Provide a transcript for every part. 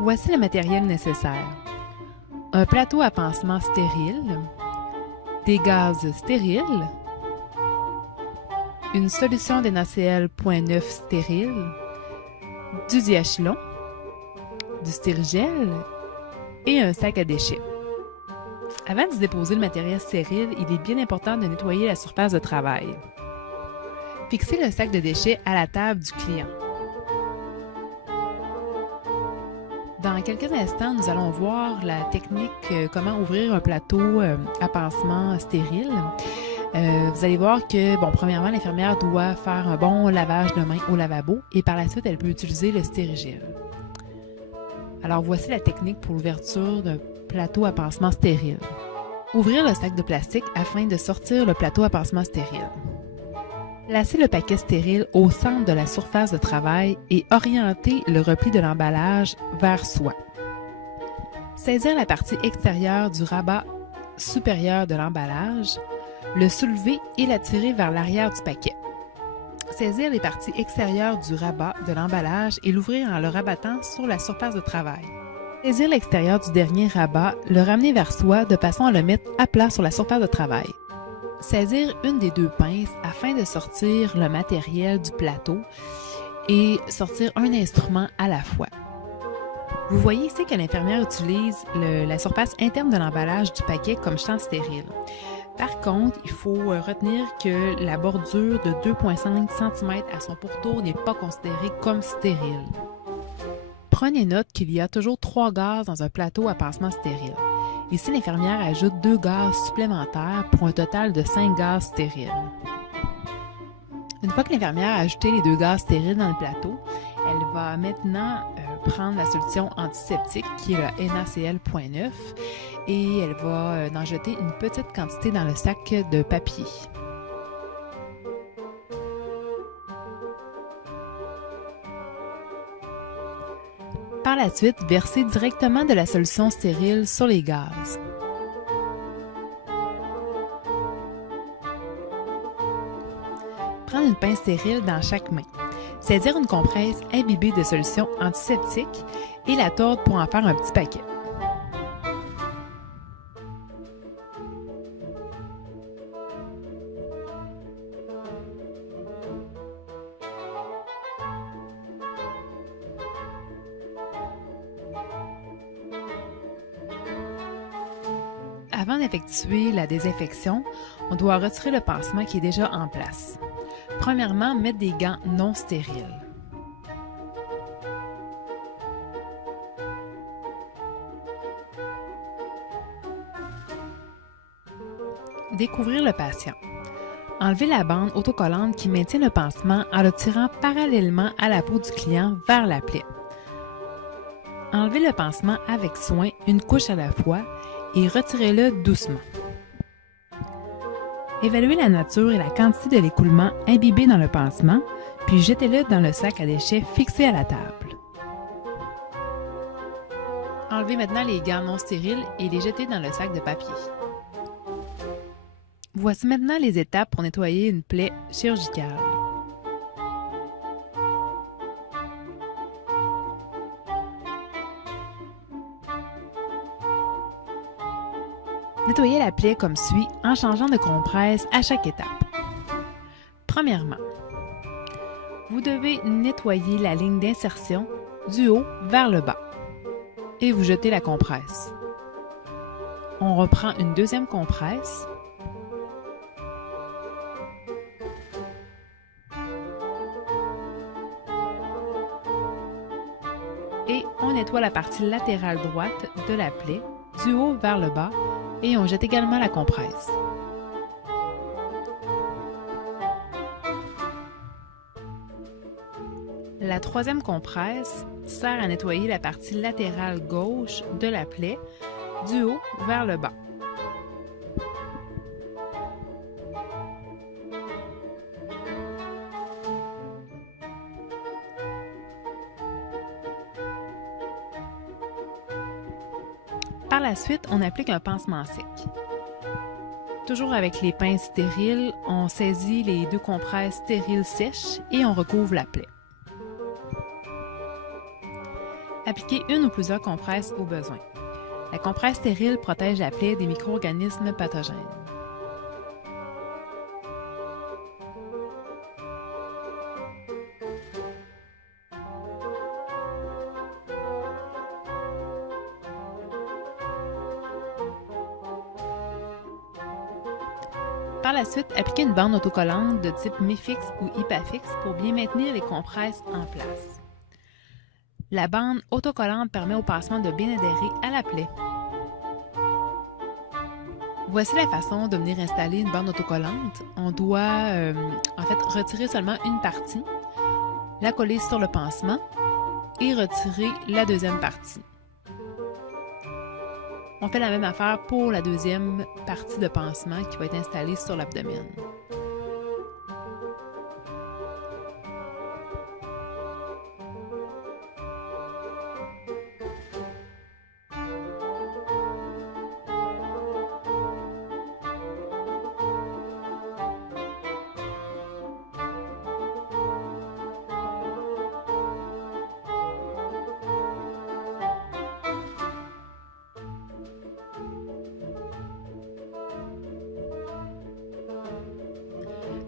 Voici le matériel nécessaire. Un plateau à pansement stérile, des gaz stériles, une solution d'NaCl 0.9 stérile, du diachylon, du stérigel et un sac à déchets. Avant de déposer le matériel stérile, il est bien important de nettoyer la surface de travail. Fixez le sac de déchets à la table du client. Dans quelques instants, nous allons voir la technique comment ouvrir un plateau à pansement stérile. Vous allez voir que, premièrement, l'infirmière doit faire un bon lavage de mains au lavabo et par la suite, elle peut utiliser le stérigel. Alors, voici la technique pour l'ouverture d'un plateau à pansement stérile. Ouvrir le sac de plastique afin de sortir le plateau à pansement stérile. Placez le paquet stérile au centre de la surface de travail et orientez le repli de l'emballage vers soi. Saisir la partie extérieure du rabat supérieur de l'emballage, le soulever et l'attirer vers l'arrière du paquet. Saisir les parties extérieures du rabat de l'emballage et l'ouvrir en le rabattant sur la surface de travail. Saisir l'extérieur du dernier rabat, le ramener vers soi de façon à le mettre à plat sur la surface de travail. Saisir une des deux pinces afin de sortir le matériel du plateau et sortir un instrument à la fois. Vous voyez ici que l'infirmière utilise la surface interne de l'emballage du paquet comme champ stérile. Par contre, il faut retenir que la bordure de 2,5 cm à son pourtour n'est pas considérée comme stérile. Prenez note qu'il y a toujours 3 gaz dans un plateau à pansement stérile. Ici, l'infirmière ajoute 2 gaz supplémentaires pour un total de 5 gaz stériles. Une fois que l'infirmière a ajouté les 2 gaz stériles dans le plateau, elle va maintenant prendre la solution antiseptique qui est le NaCl 0.9 et elle va en jeter une petite quantité dans le sac de papier. Par la suite, versez directement de la solution stérile sur les gaz. Prendre une pince stérile dans chaque main. Saisir une compresse imbibée de solution antiseptique et la tordre pour en faire un petit paquet. Avant d'effectuer la désinfection, on doit retirer le pansement qui est déjà en place. Premièrement, mettre des gants non stériles. Découvrir le patient. Enlever la bande autocollante qui maintient le pansement en le tirant parallèlement à la peau du client vers la plaie. Enlevez le pansement avec soin, une couche à la fois, et retirez-le doucement. Évaluez la nature et la quantité de l'écoulement imbibé dans le pansement, puis jetez-le dans le sac à déchets fixé à la table. Enlevez maintenant les gants non stériles et les jetez dans le sac de papier. Voici maintenant les étapes pour nettoyer une plaie chirurgicale. Nettoyez la plaie comme suit en changeant de compresse à chaque étape. Premièrement, vous devez nettoyer la ligne d'insertion du haut vers le bas et vous jetez la compresse. On reprend une deuxième compresse. Et on nettoie la partie latérale droite de la plaie du haut vers le bas et on jette également la compresse. La troisième compresse sert à nettoyer la partie latérale gauche de la plaie du haut vers le bas. Par la suite, on applique un pansement sec. Toujours avec les pinces stériles, on saisit les 2 compresses stériles sèches et on recouvre la plaie. Appliquez une ou plusieurs compresses au besoin. La compresse stérile protège la plaie des micro-organismes pathogènes. Par la suite, appliquez une bande autocollante de type Mifix ou Hypafix pour bien maintenir les compresses en place. La bande autocollante permet au pansement de bien adhérer à la plaie. Voici la façon de venir installer une bande autocollante. On doit retirer seulement une partie, la coller sur le pansement et retirer la deuxième partie. On fait la même affaire pour la deuxième partie de pansement qui va être installée sur l'abdomen.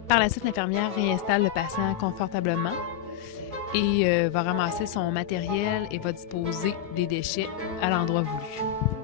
Par la suite, l'infirmière réinstalle le patient confortablement et va ramasser son matériel et va disposer des déchets à l'endroit voulu.